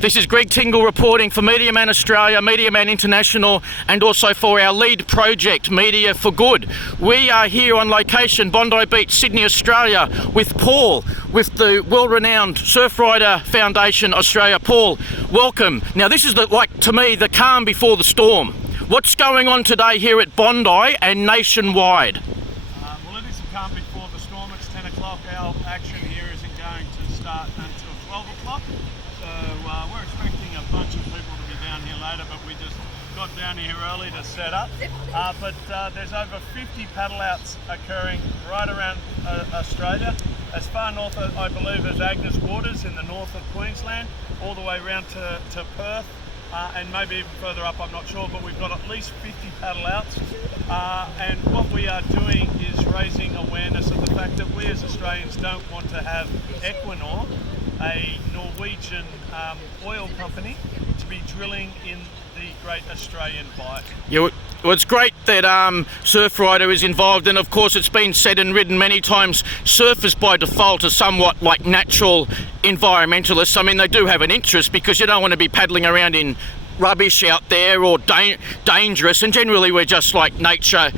This is Greg Tingle reporting for Media Man Australia, Media Man International, and also for our lead project, Media for Good. We are here on location, Bondi Beach, Sydney, Australia, with Paul, with the world-renowned Surfrider Foundation Australia. Paul, welcome. Now this is, to me, the calm before the storm. What's going on today here at Bondi and nationwide? Well, it is the calm before the storm. It's 10 o'clock. Our action here isn't going to start until 12 o'clock. So we're expecting a bunch of people to be down here later, but we just got down here early to set up. But there's over 50 paddle outs occurring right around Australia, as far north, I believe, as Agnes Waters in the north of Queensland, all the way around to Perth. And maybe even further up, I'm not sure, but we've got at least 50 paddle outs. And what we are doing is raising awareness of the fact that we as Australians don't want to have Equinor, a Norwegian oil company, to be drilling in the Great Australian Bight. Yeah, well, it's great that Surfrider is involved, and of course it's been said and written many times, surfers by default are somewhat like natural environmentalists. I mean, they do have an interest because you don't want to be paddling around in rubbish out there or dangerous, and generally we're just like nature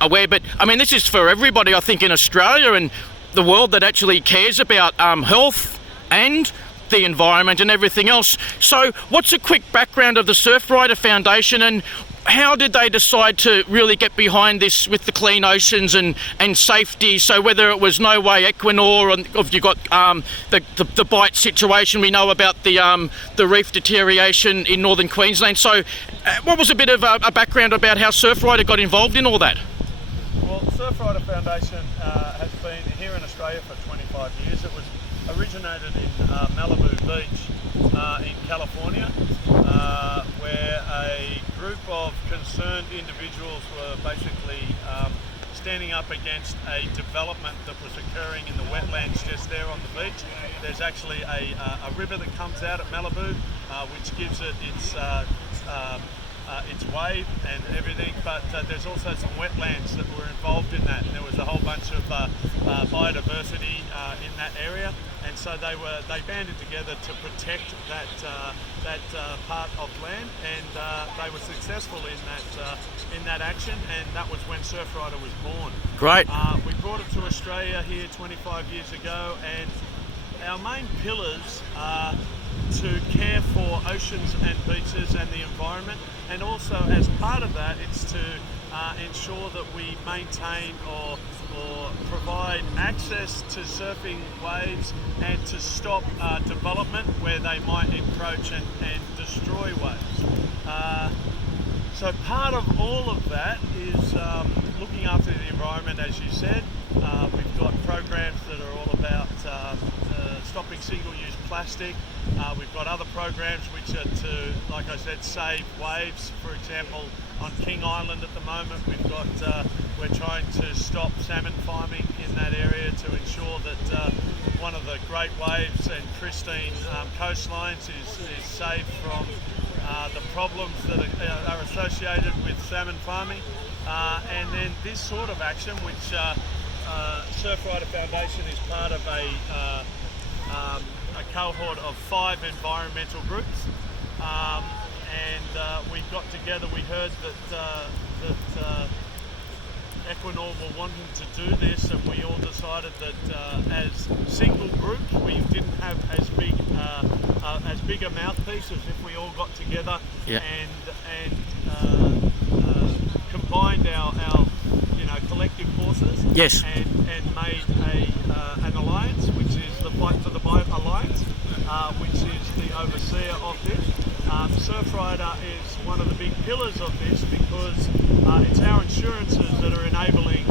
aware. But I mean, this is for everybody, I think, in Australia and the world that actually cares about health and the environment and everything else. So what's a quick background of the Surfrider Foundation, and how did they decide to really get behind this with the clean oceans and safety? So whether it was No Way Equinor, or if you've got the Bight situation, we know about the reef deterioration in northern Queensland. So what was a bit of a background about how Surfrider got involved in all that? Well, Surfrider Foundation has been here in Australia for 25 years. It was originated in Malibu Beach in California, where a group of concerned individuals were basically standing up against a development that was occurring in the wetlands just there on the beach. There's actually a river that comes out at Malibu, which gives it its wave and everything, but there's also some wetlands that were involved in that. There was a whole bunch of biodiversity in that area, and so they banded together to protect that part of land, and they were successful in that action, and that was when Surfrider was born. Great. We brought it to Australia here 25 years ago, and our main pillars are to care for oceans and beaches and the environment, and also as part of that it's to ensure that we maintain or provide access to surfing waves and to stop development where they might encroach and destroy waves. So part of all of that is looking after the environment, as you said. We've got programs that are all about stopping single-use plastic. We've got other programs which are to, like I said, save waves. For example, on King Island at the moment, we're trying to stop salmon farming in that area to ensure that one of the great waves and pristine coastlines is saved from the problems that are associated with salmon farming. And then this sort of action, which Surfrider Foundation is part of a cohort of 5 environmental groups, and we got together. We heard that Equinor were wanting to do this, and we all decided that as single groups we didn't have as big a mouthpiece as if we all got together. Yeah. and combined our collective forces. Yes. And made an alliance, which is the Fight for the Bight Alliance, which is the overseer of this. Surfrider is one of the big pillars of this because it's our insurances that are enabling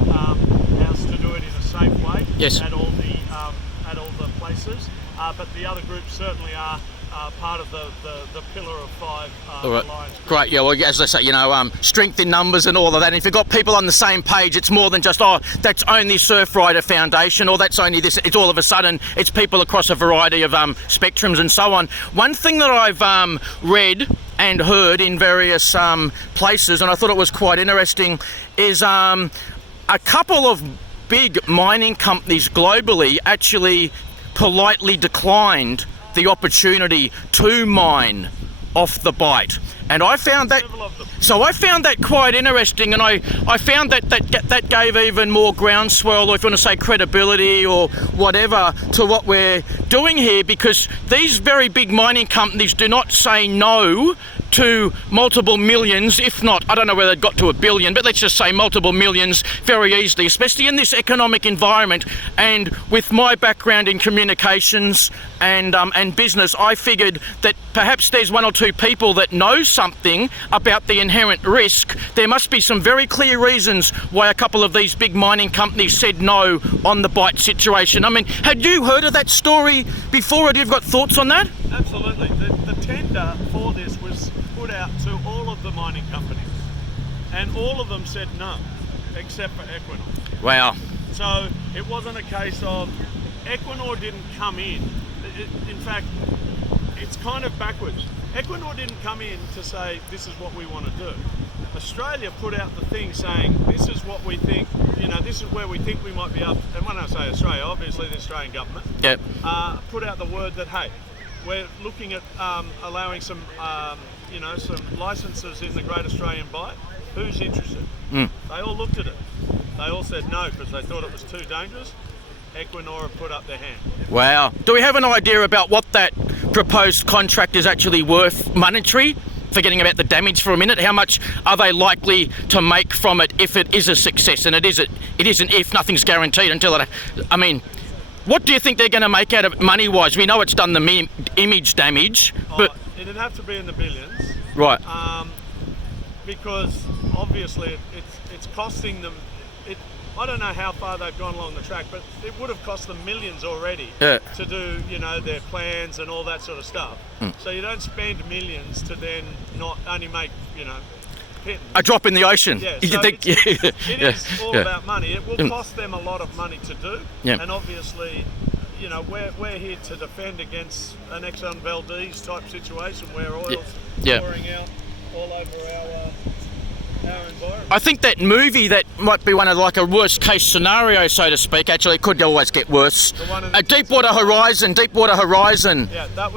us to do it in a safe way. Yes. At all the places, but the other groups certainly are part of the pillar of 5 alliance. Great, yeah, well, as I say, strength in numbers and all of that. And if you've got people on the same page, it's more than just, that's only Surfrider Foundation, or that's only this. It's all of a sudden, it's people across a variety of spectrums and so on. One thing that I've read and heard in various places, and I thought it was quite interesting, is a couple of big mining companies globally actually politely declined the opportunity to mine off the Bight. And I found that, so I found that quite interesting, and I found that gave even more groundswell, or if you want to say credibility or whatever, to what we're doing here, because these very big mining companies do not say no to multiple millions, if not, I don't know whether it got to a billion, but let's just say multiple millions very easily, especially in this economic environment. And with my background in communications and business, I figured that perhaps there's one or two people that know something about the inherent risk. There must be some very clear reasons why a couple of these big mining companies said no on the Bight situation. I mean, had you heard of that story before, or do you have got thoughts on that? Absolutely. The tender for this was put out to all of the mining companies, and all of them said no, except for Equinor. Wow. So it wasn't a case of Equinor didn't come in. In fact, it's kind of backwards. Equinor didn't come in to say, this is what we want to do. Australia put out the thing saying, this is what we think, this is where we think we might be up. And when I say Australia, obviously the Australian government put out the word that, hey, we're looking at allowing some licenses in the Great Australian Bight. Who's interested? They all looked at it. They all said no because they thought it was too dangerous. Equinor have put up their hand. Wow. Do we have an idea about what that proposed contract is actually worth monetary? Forgetting about the damage for a minute, how much are they likely to make from it if it is a success? And it isn't if, nothing's guaranteed until it... I mean, what do you think they're going to make out of it money-wise? We know it's done the image damage, but... It'd have to be in the billions. Right. Because obviously it's costing them... I don't know how far they've gone along the track, but it would have cost them millions already to do, their plans and all that sort of stuff. So you don't spend millions to then not only make, pittance. A drop in the ocean. Yeah, so it is all about money. It will cost them a lot of money to do. Yeah. And obviously, we're here to defend against an Exxon Valdez type situation where oil's pouring out all over our environment. I think that movie, that might be one of like a worst case scenario, so to speak. Actually, it could always get worse. Deepwater Horizon. Yeah, that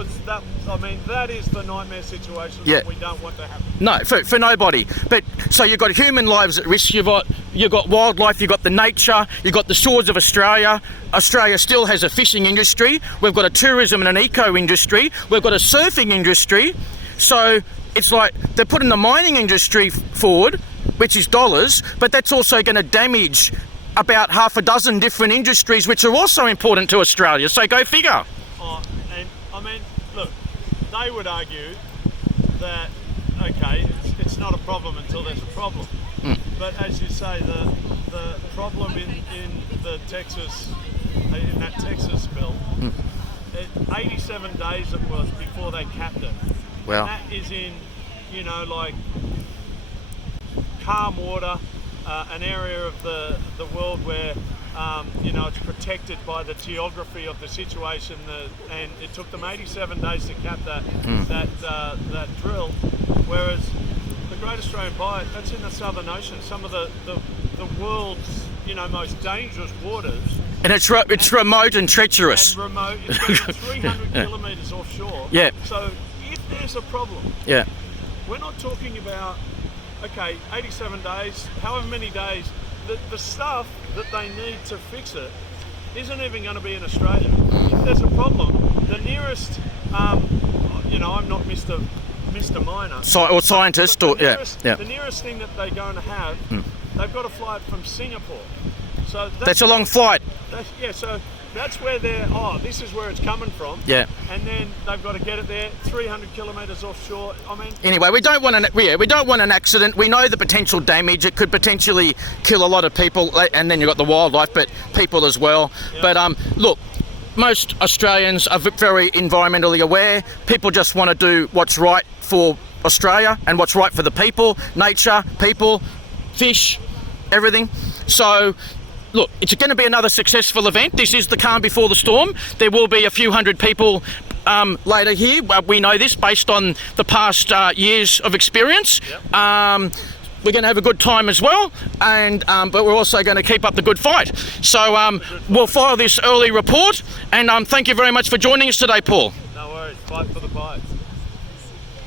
is the nightmare situation that we don't want to happen. No, for nobody. But so you've got human lives at risk. You've got wildlife. You've got the nature. You've got the shores of Australia. Australia still has a fishing industry. We've got a tourism and an eco industry. We've got a surfing industry. So it's like they're putting the mining industry forward, which is dollars, but that's also going to damage about half a dozen different industries, which are also important to Australia. So go figure. And I mean, look, they would argue that, okay, it's not a problem until there's a problem. But as you say, the problem in that Texas spill, 87 days it was before they capped it. Wow. And that is in, calm water, an area of the world where, it's protected by the geography of the situation, and it took them 87 days to cap that drill, whereas the Great Australian Bight, that's in the Southern Ocean, some of the world's, most dangerous waters. And it's remote and treacherous. And remote, it's going 300 kilometres offshore. Yeah. So if there's a problem, we're not talking about, 87 days, however many days, the stuff that they need to fix it isn't even going to be in Australia. If there's a problem, the nearest, I'm not Mr. Miner. Or scientist, the nearest thing that they're going to have, they've got to fly it from Singapore. So that's a long flight. So that's where this is where it's coming from. Yeah. And then they've got to get it there, 300 kilometres offshore. Anyway, we don't want an accident. We know the potential damage. It could potentially kill a lot of people, and then you've got the wildlife, but people as well. Yep. But look, most Australians are very environmentally aware. People just want to do what's right for Australia and what's right for the people, nature, people, fish, everything. So look, it's going to be another successful event. This is the calm before the storm. There will be a few hundred people later here. We know this based on the past years of experience. Yep. We're going to have a good time as well, and but we're also going to keep up the good fight. So we'll file this early report, and thank you very much for joining us today, Paul. No worries. Fight for the bite.